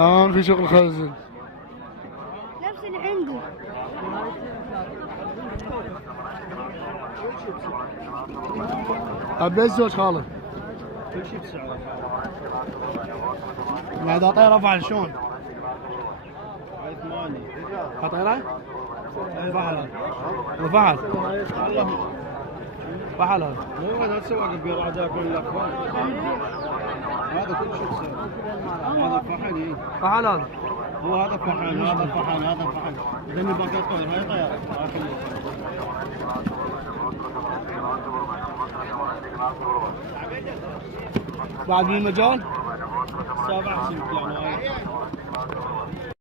تمام في شغل خزن. نفس اللي عنده. أبيت زوج خالد. كل شيء بسعره. بعد أعطيه رفع شلون؟ هاي 8. أعطيه فحل وفحل فحل هذا. مو هذا سواق البيض هذا كل الاخوان. هذا كل شيء بسعره. هذا فحل اي. فحل هذا. هو هذا فحل هذا فحل هذا فحل. ذني باقي الطير هاي طيارة. بعد من المجال؟ 7 سنين يعني هاي.